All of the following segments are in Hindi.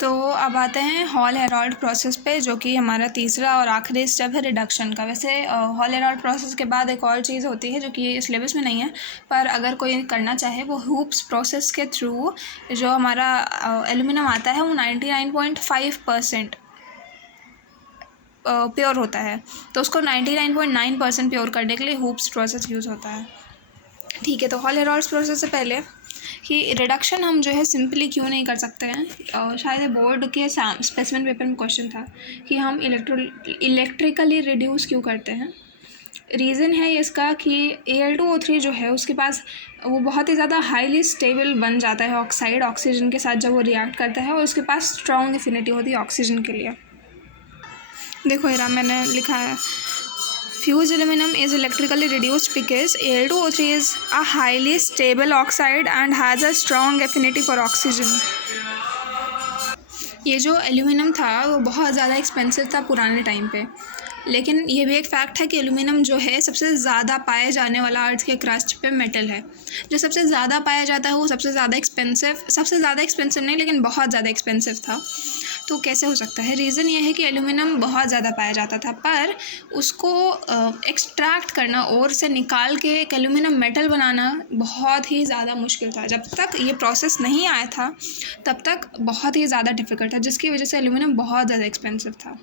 तो अब आते हैं हॉल हेराल्ड प्रोसेस पे, जो कि हमारा तीसरा और आखिरी स्टेप है रिडक्शन का। वैसे हॉल हेराल्ड प्रोसेस के बाद एक और चीज़ होती है जो कि सिलेबस में नहीं है, पर अगर कोई करना चाहे वो हूप्स प्रोसेस के थ्रू जो हमारा एल्यूमिनियम आता है वो 99.5% प्योर होता है, तो उसको 99.9% प्योर करने के लिए हूप्स प्रोसेस यूज़ होता है। ठीक है, तो हॉल हेराल्ड प्रोसेस से पहले कि रिडक्शन हम जो है सिंपली क्यों नहीं कर सकते हैं। शायद बोर्ड के स्पेसिमेन पेपर में क्वेश्चन था कि हम इलेक्ट्रिकली रिड्यूस क्यों करते हैं। रीज़न है इसका कि Al2O3 जो है उसके पास वो बहुत ही ज़्यादा हाईली स्टेबल बन जाता है ऑक्साइड ऑक्सीजन के साथ जब वो रिएक्ट करता है, और उसके पास स्ट्रॉन्ग एफिनिटी होती है ऑक्सीजन के लिए। देखो यहाँ मैंने लिखा है, fused aluminum is electrically reduced because Al2O3 is a highly stable oxide and has a strong affinity for oxygen. ये जो एल्यूमिनियम था वो बहुत ज़्यादा एक्सपेंसिव था पुराने टाइम पे, लेकिन ये भी एक फैक्ट है कि एल्यूमिनियम जो है सबसे ज़्यादा पाए जाने वाला अर्थ के क्रस्ट पे मेटल है। जो सबसे ज़्यादा पाया जाता है वो सबसे ज़्यादा एक्सपेंसिव नहीं, लेकिन बहुत ज़्यादा एक्सपेंसिव था। तो कैसे हो सकता है? रीज़न ये है कि एल्यूमिनियम बहुत ज़्यादा पाया जाता था, पर उसको एक्सट्रैक्ट करना और से निकाल के एक एल्यूमिनियम मेटल बनाना बहुत ही ज़्यादा मुश्किल था। जब तक ये प्रोसेस नहीं आया था तब तक बहुत ही ज़्यादा डिफ़िकल्ट था, जिसकी वजह से एल्यूमिनियम बहुत ज़्यादा एक्सपेंसिव था।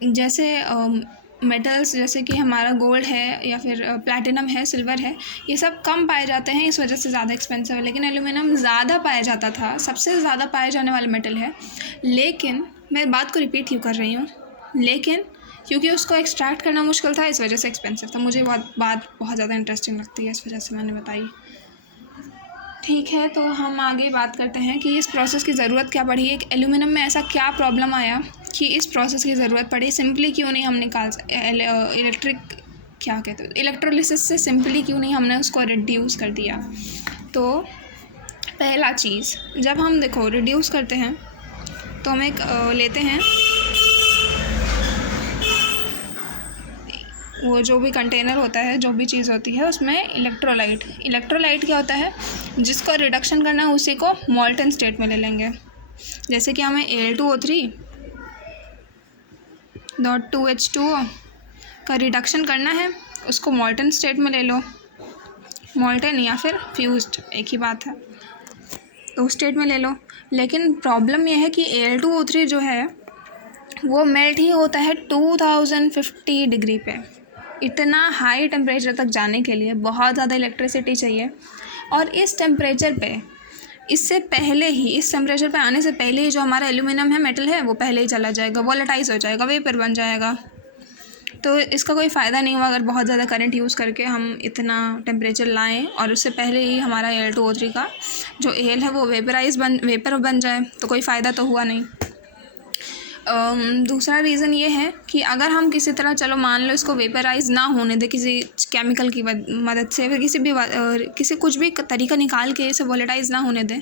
जैसे मेटल्स जैसे कि हमारा गोल्ड है या फिर प्लैटिनम है, सिल्वर है, ये सब कम पाए जाते हैं, इस वजह से ज़्यादा एक्सपेंसिव है। लेकिन एल्यूमिनियम ज़्यादा पाया जाता था, सबसे ज़्यादा पाए जाने वाला मेटल है। लेकिन मैं बात को रिपीट क्यों कर रही हूँ, लेकिन क्योंकि उसको एक्सट्रैक्ट करना मुश्किल था, इस वजह से एक्सपेंसिव था। मुझे बात बहुत ज़्यादा इंटरेस्टिंग लगती है, इस वजह से मैंने बताई। ठीक है, तो हम आगे बात करते हैं कि इस प्रोसेस की ज़रूरत क्या पड़ी। एक एल्यूमिनियम में ऐसा क्या प्रॉब्लम आया कि इस प्रोसेस की ज़रूरत पड़ी। सिंपली क्यों नहीं हम इलेक्ट्रोलिसिस से सिंपली क्यों नहीं हमने उसको रिड्यूस कर दिया। तो पहला चीज़, जब हम देखो रिड्यूस करते हैं तो हम एक लेते हैं वो जो भी कंटेनर होता है, जो भी चीज़ होती है उसमें इलेक्ट्रोलाइट क्या होता है, जिसको रिडक्शन करना है उसी को मॉल्टन स्टेट में ले लेंगे। जैसे कि हमें Al2O3.2H2O का रिडक्शन करना है, उसको मॉल्टन स्टेट में ले लो, मॉल्टन या फिर फ्यूज्ड एक ही बात है, तो उस स्टेट में ले लो। लेकिन प्रॉब्लम यह है कि Al2O3 जो है वो मेल्ट ही होता है 2050 डिग्री पे। इतना हाई टेम्परेचर तक जाने के लिए बहुत ज़्यादा इलेक्ट्रिसिटी चाहिए, और इस टेम्परेचर पे इस टेम्परेचर पे आने से पहले ही जो हमारा एल्यूमिनियम है, मेटल है, वो पहले ही चला जाएगा, वोलेटाइज हो जाएगा, वेपर बन जाएगा। तो इसका कोई फ़ायदा नहीं हुआ अगर बहुत ज़्यादा करंट यूज़ करके हम इतना टेम्परेचर लाएं और उससे पहले ही हमारा Al2O3 का जो एल है वो वेपर बन जाए, तो कोई फ़ायदा तो हुआ नहीं। दूसरा रीज़न ये है कि अगर हम किसी तरह, चलो मान लो इसको वेपराइज ना होने दे किसी केमिकल की मदद से, फिर किसी कुछ भी तरीका निकाल के इसे वोलेटाइज ना होने दें,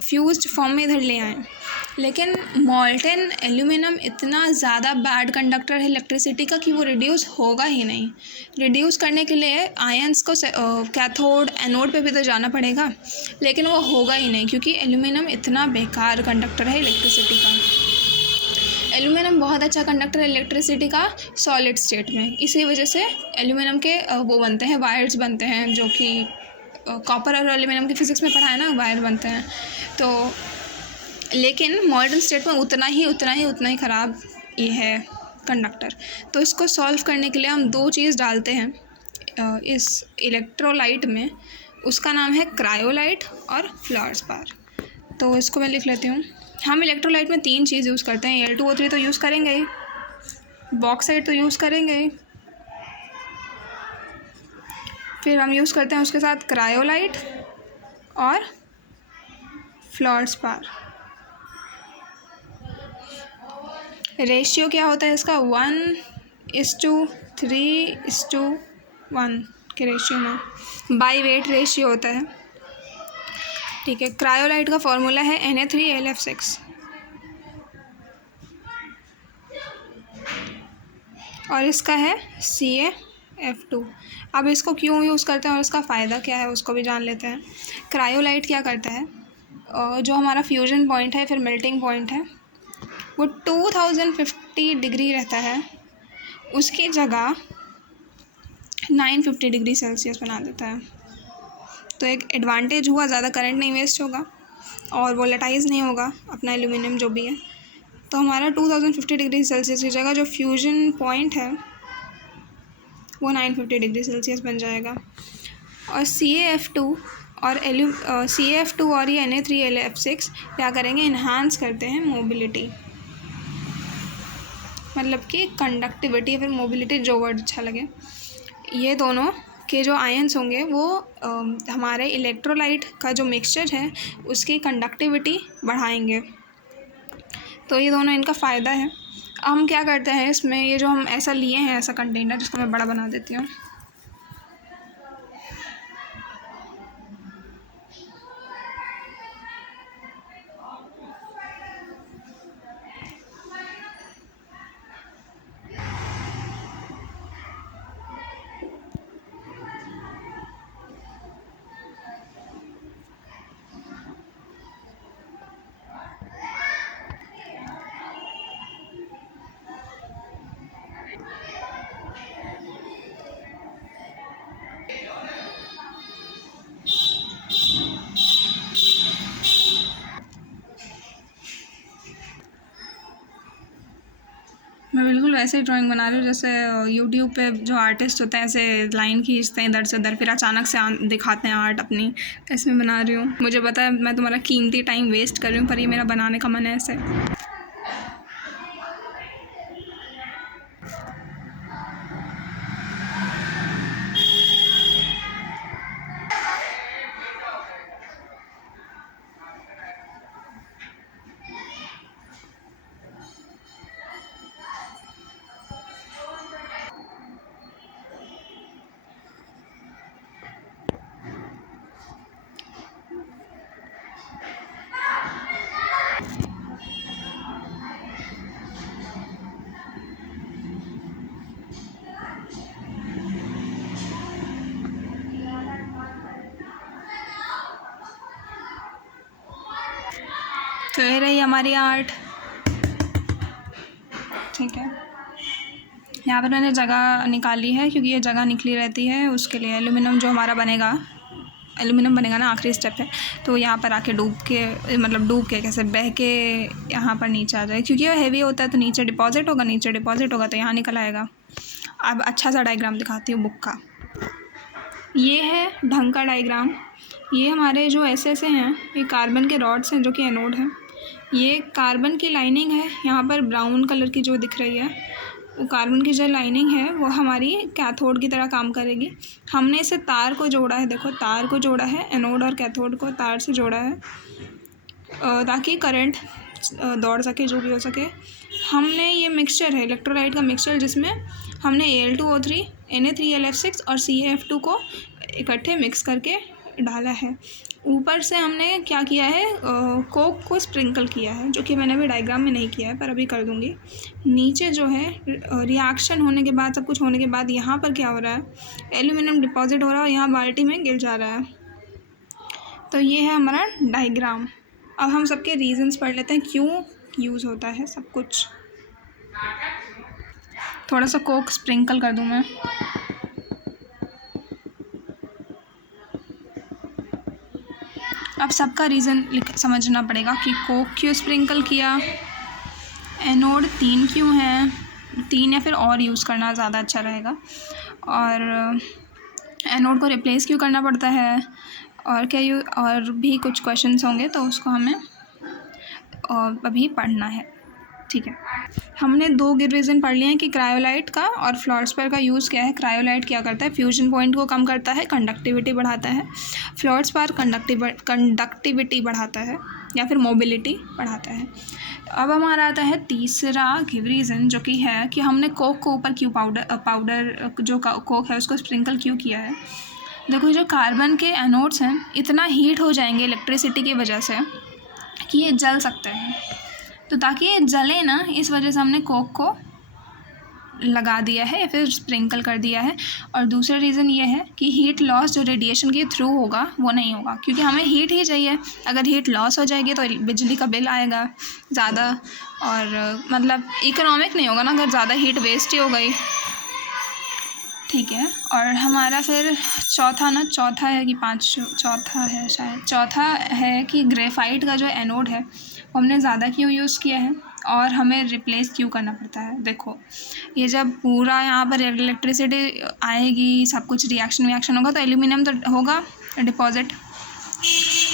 फ्यूज्ड फॉर्म में इधर ले आएँ, लेकिन मॉल्टन एल्यूमिनियम इतना ज़्यादा बैड कंडक्टर है इलेक्ट्रिसिटी का कि वो रिड्यूस होगा ही नहीं। रिड्यूस करने के लिए आयंस को कैथोड एनोड पे भी तो जाना पड़ेगा, लेकिन वो होगा ही नहीं, क्योंकि एल्यूमिनियम इतना बेकार कंडक्टर है इलेक्ट्रिसिटी का। एल्यूमिनियम बहुत अच्छा कंडक्टर है इलेक्ट्रिसिटी का सॉलिड स्टेट में, इसी वजह से एल्यूमिनियम के वो बनते हैं, वायर्स बनते हैं, जो कि कॉपर और एल्यूमिनियम की फिज़िक्स में पढ़ा है ना, वायर बनते हैं। तो लेकिन मॉडर्न स्टेट में उतना ही ख़राब ये है कंडक्टर। तो इसको सॉल्व करने के लिए हम दो चीज़ डालते हैं इस इलेक्ट्रोलाइट में, उसका नाम है क्रायोलाइट और फ्लोरस्पार। तो इसको मैं लिख लेती हूँ। हम इलेक्ट्रोलाइट में 3 चीज़ यूज़ करते हैं। Al2O3 तो यूज़ करेंगे ही, बॉक्साइट तो यूज़ करेंगे ही, फिर हम यूज़ करते हैं उसके साथ क्रायोलाइट और फ्लोरस्पार। रेशियो क्या होता है इसका, 1:3:1 के रेशियो में, बाई वेट रेशियो होता है। ठीक है, क्रायोलाइट का फॉर्मूला है Na3Al(F6) और इसका है CaF2। अब इसको क्यों यूज़ करते हैं और इसका फ़ायदा क्या है उसको भी जान लेते हैं। क्रायोलाइट क्या करता है, जो हमारा फ्यूजन पॉइंट है फिर मेल्टिंग पॉइंट है वो 2050 डिग्री रहता है, उसकी जगह 950 डिग्री सेल्सियस बना देता है। तो एक एडवांटेज हुआ, ज़्यादा करंट नहीं वेस्ट होगा और वोलेटाइज नहीं होगा अपना एल्यूमिनियम जो भी है। तो हमारा 2050 डिग्री सेल्सियस की जगह जो फ्यूजन पॉइंट है वो 950 डिग्री सेल्सियस बन जाएगा। और CaF2 और CaF2 और ये Na3LF6 क्या करेंगे, इन्हांस करते हैं मोबिलिटी, मतलब कि कंडक्टिविटी या फिर मोबिलिटी, जो वर्ड अच्छा लगे। ये दोनों के जो आयंस होंगे वो हमारे इलेक्ट्रोलाइट का जो मिक्सचर है उसकी कंडक्टिविटी बढ़ाएंगे। तो ये दोनों इनका फ़ायदा है। हम क्या करते हैं इसमें, ये जो हम ऐसा लिए हैं ऐसा कंटेनर, जिसको मैं बड़ा बना देती हूँ। मैं बिल्कुल वैसे ही ड्राइंग बना रही हूँ जैसे यूट्यूब पे जो आर्टिस्ट होते हैं ऐसे लाइन खींचते हैं इधर से उधर, फिर अचानक से दिखाते हैं आर्ट अपनी, ऐसे में बना रही हूँ। मुझे पता है मैं तुम्हारा कीमती टाइम वेस्ट कर रही हूँ, पर ये मेरा बनाने का मन है ऐसे। तो ये रही हमारी आर्ट, ठीक है। यहाँ पर मैंने जगह निकाली है क्योंकि ये जगह निकली रहती है उसके लिए। एल्यूमिनियम जो हमारा बनेगा, एल्यूमिनियम बनेगा ना, आखिरी स्टेप है, तो यहाँ पर आके डूब के कैसे बह के यहाँ पर नीचे आ जाए, क्योंकि ये हैवी होता है तो नीचे डिपॉजिट होगा तो यहाँ निकल आएगा। अब अच्छा सा डायग्राम दिखाती हूँ बुक का। ये है ढंग का डायग्राम। ये हमारे जो ऐसे हैं ये कार्बन के रॉड्स हैं जो कि एनोड हैं। ये कार्बन की लाइनिंग है, यहाँ पर ब्राउन कलर की जो दिख रही है वो कार्बन की जो लाइनिंग है वो हमारी कैथोड की तरह काम करेगी। हमने इसे तार को जोड़ा है, देखो तार को जोड़ा है, एनोड और कैथोड को तार से जोड़ा है ताकि करंट दौड़ सके, जो भी हो सके। हमने ये मिक्सचर है इलेक्ट्रोलाइट का मिक्सचर, जिसमें हमने Al2O3 Na3LF6 और CaF2 को इकट्ठे मिक्स करके डाला है। ऊपर से हमने क्या किया है, कोक को स्प्रिंकल किया है, जो कि मैंने अभी डायग्राम में नहीं किया है पर अभी कर दूँगी। नीचे जो है रिएक्शन होने के बाद, सब कुछ होने के बाद यहाँ पर क्या हो रहा है, एल्यूमिनियम डिपॉजिट हो रहा है और यहाँ बाल्टी में गिर जा रहा है। तो ये है हमारा डायग्राम। अब हम सबके रीजंस पढ़ लेते हैं क्यों यूज़ होता है सब कुछ। थोड़ा सा कोक स्प्रिंकल कर दूँ मैं। अब सबका रीज़न समझना पड़ेगा कि कोक क्यों स्प्रिंकल किया, एनोड 3 क्यों है, 3 या फिर और यूज़ करना ज़्यादा अच्छा रहेगा, और एनोड को रिप्लेस क्यों करना पड़ता है, और भी कुछ क्वेश्चंस होंगे तो उसको हमें अभी पढ़ना है, ठीक है। हमने 2 रीज़न पढ़ लिए हैं कि क्रायोलाइट का और फ्लोर्सपर का यूज़ क्या है। क्रायोलाइट क्या करता है, फ्यूजन पॉइंट को कम करता है, कंडक्टिविटी बढ़ाता है। फ्लोर्सपर कंडक्टिविटी बढ़ाता है या फिर मोबिलिटी बढ़ाता है। अब हमारा आता है तीसरा रीज़न, जो कि है कि हमने कोक को ऊपर क्यों पाउडर जो कोक है उसको स्प्रिंकल क्यों किया है। देखो जो कार्बन के एनोड्स हैं इतना हीट हो जाएंगे इलेक्ट्रिसिटी की वजह से कि ये जल सकते हैं, तो ताकि ये जले ना, इस वजह से हमने कोक को लगा दिया है या फिर स्प्रिंकल कर दिया है। और दूसरा रीज़न ये है कि हीट लॉस जो रेडिएशन के थ्रू होगा वो नहीं होगा, क्योंकि हमें हीट ही चाहिए। अगर हीट लॉस हो जाएगी तो बिजली का बिल आएगा ज़्यादा, और मतलब इकोनॉमिक नहीं होगा ना अगर ज़्यादा हीट वेस्ट ही हो गई। ठीक है, और हमारा फिर चौथा है कि चौथा है शायद, चौथा है कि ग्रेफाइट का जो एनोड है वो हमने ज़्यादा क्यों यूज़ किया है और हमें रिप्लेस क्यों करना पड़ता है। देखो, ये जब पूरा यहाँ पर इलेक्ट्रिसिटी आएगी, सब कुछ रिएक्शन होगा तो एल्यूमिनियम तो होगा डिपॉजिट,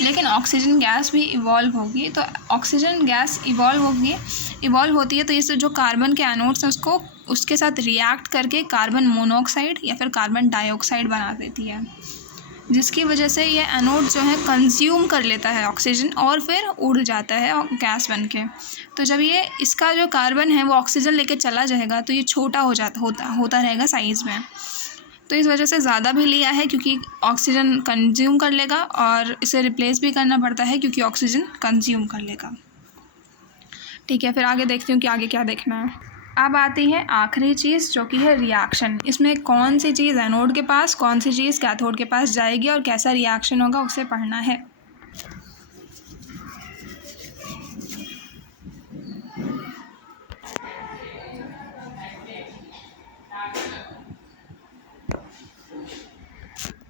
लेकिन ऑक्सीजन गैस भी इवॉल्व होगी। तो ऑक्सीजन गैस इवॉल्व होती है तो ये जो कार्बन के एनोड्स हैं उसके साथ रिएक्ट करके कार्बन मोनोऑक्साइड या फिर कार्बन डाइऑक्साइड बना देती है, जिसकी वजह से ये एनोड जो है कंज्यूम कर लेता है ऑक्सीजन और फिर उड़ जाता है गैस बन के। तो जब ये इसका जो कार्बन है वो ऑक्सीजन लेके चला जाएगा तो ये छोटा होता रहेगा साइज़ में। तो इस वजह से ज़्यादा भी लिया है क्योंकि ऑक्सीजन कंज्यूम कर लेगा, और इसे रिप्लेस भी करना पड़ता है क्योंकि ऑक्सीजन कंज्यूम कर लेगा। ठीक है, फिर आगे देखती हूँ कि आगे क्या देखना है। अब आती है आखिरी चीज़ जो कि है रिएक्शन। इसमें कौन सी चीज़ एनोड के पास, कौन सी चीज़ कैथोड के पास जाएगी और कैसा रिएक्शन होगा उसे पढ़ना है।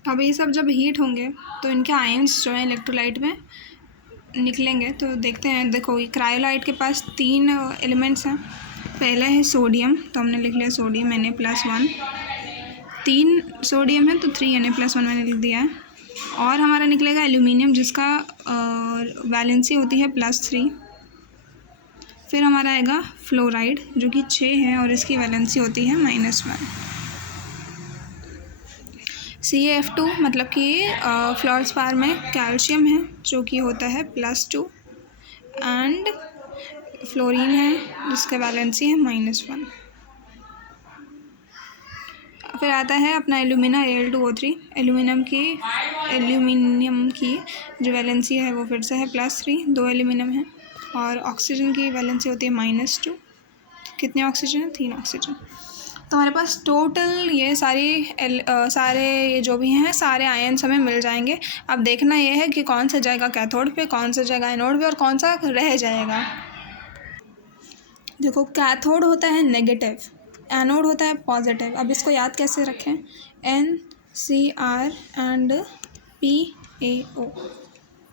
अब ये सब जब हीट होंगे तो इनके आयंस जो है इलेक्ट्रोलाइट में निकलेंगे। तो देखते हैं, देखो ये क्रायोलाइट के पास 3 एलिमेंट्स हैं। पहला है सोडियम, तो हमने लिख लिया सोडियम Na+1। 3 सोडियम है तो 3 Na+1 मैंने लिख दिया है। और हमारा निकलेगा एल्यूमिनियम जिसका वैलेंसी होती है +3। फिर हमारा आएगा फ्लोराइड जो कि 6 है और इसकी वैलेंसी होती है -1। CaF2 मतलब कि फ्लोरस्पार में कैल्शियम है जो कि होता है +2, एंड फ्लोरीन है जिसका वैलेंसी है -1। फिर आता है अपना एल्यूमिना Al2O3। एल्यूमिनियम की जो वैलेंसी है वो फिर से है +3, 2 एल्यूमिनियम है, और ऑक्सीजन की वैलेंसी होती है -2। कितने ऑक्सीजन है? 3 ऑक्सीजन। तो हमारे पास टोटल ये सारे ये जो भी हैं सारे आयन्स हमें मिल जाएंगे। अब देखना ये है कि कौन सा जाएगा कैथोड पे, कौन सा जाएगा एनोड पे और कौन सा रह जाएगा। देखो, कैथोड होता है नेगेटिव, एनोड होता है पॉजिटिव। अब इसको याद कैसे रखें? NCr and PaO।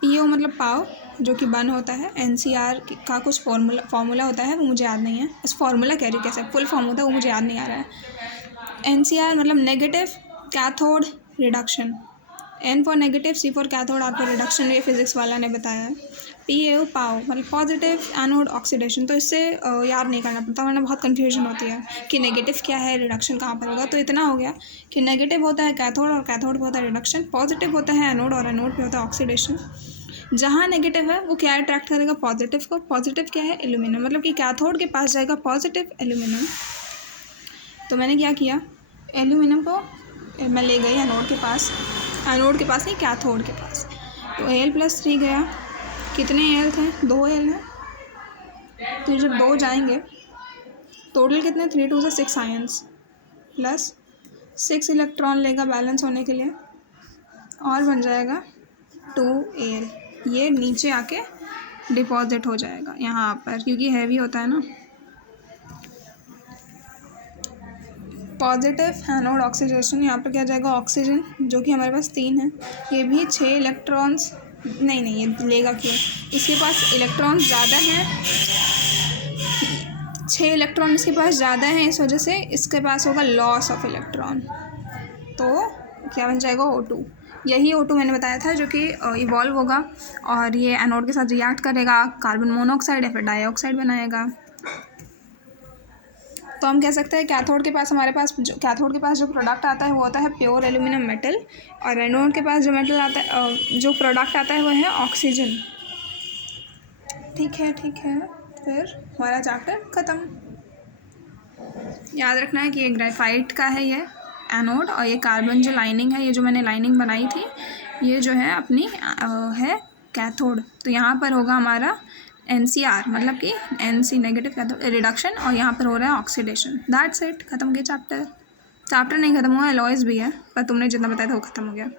PaO मतलब पाव जो कि बन होता है। NCr का कुछ फॉर्मूला होता है वो मुझे याद नहीं है, बस फॉर्मूला कह रही हूँ, कैसे फुल फॉर्म होता है वो मुझे याद नहीं आ रहा है। NCr मतलब negative cathode reduction, N for negative, C for cathode, R for reduction, ये फिजिक्स वाला ने बताया है। PaO पाव मतलब पॉजिटिव एनोड ऑक्सीडेशन। तो इससे याद नहीं करना पड़ता वरना बहुत कन्फ्यूजन होती है कि नेगेटिव क्या है, रिडक्शन कहाँ पर होगा। तो इतना हो गया कि नेगेटिव होता है कैथोड और कैथोड पे होता है रिडक्शन, पॉजिटिव होता है एनोड और एनोड पे होता है ऑक्सीडेशन। जहाँ नेगेटिव है वो क्या अट्रैक्ट करेगा? पॉजिटिव को। पॉजिटिव क्या है? एल्यूमिनियम, मतलब कि कैथोड के पास जाएगा पॉजिटिव एल्यूमिनियम। तो मैंने क्या किया, एल्यूमिनियम को मैं ले गई एनोड के पास नहीं, कैथोड के पास। तो Al+3 गया। कितने Al थे? 2 Al हैं। तो जब 2 जाएंगे टोटल कितने? 3 2 से 6 आयन्स प्लस 6 इलेक्ट्रॉन लेगा बैलेंस होने के लिए, और बन जाएगा 2 Al। ये नीचे आके डिपॉजिट हो जाएगा यहाँ पर क्योंकि हैवी होता है ना। पॉजिटिव एनोड ऑक्सीडेशन, यहाँ पर क्या जाएगा? ऑक्सीजन जो कि हमारे पास 3 है, ये भी 6 इलेक्ट्रॉन्स नहीं ये लेगा क्यों? इसके पास इलेक्ट्रॉन्स ज़्यादा हैं, 6 इलेक्ट्रॉन इसके पास ज़्यादा हैं, इस वजह से इसके पास होगा लॉस ऑफ इलेक्ट्रॉन। तो क्या बन जाएगा? O2। यही O2 मैंने बताया था जो कि इवॉल्व होगा और ये एनोड के साथ रिएक्ट करेगा, कार्बन मोनोऑक्साइड या फिर डाइऑक्साइड बनाएगा। तो हम कह सकते हैं कैथोड के पास जो प्रोडक्ट आता है वो होता है प्योर एल्यूमिनियम मेटल, और एनोड के पास जो मेटल आता है, जो प्रोडक्ट आता है वो है ऑक्सीजन। ठीक है, फिर हमारा चैप्टर ख़त्म। याद रखना है कि ये ग्रेफाइट का है ये एनोड, और ये कार्बन जो लाइनिंग है, ये जो मैंने लाइनिंग बनाई थी, ये जो है अपनी है कैथोड। तो यहाँ पर होगा हमारा NCR मतलब कि NC नेगेटिव क्या था, रिडक्शन, और यहाँ पर हो रहा है ऑक्सीडेशन। दैट्स इट, खत्म हो गया चैप्टर। चैप्टर नहीं खत्म हुआ, एलॉयज़ भी है, पर तुमने जितना बताया था वो खत्म हो गया।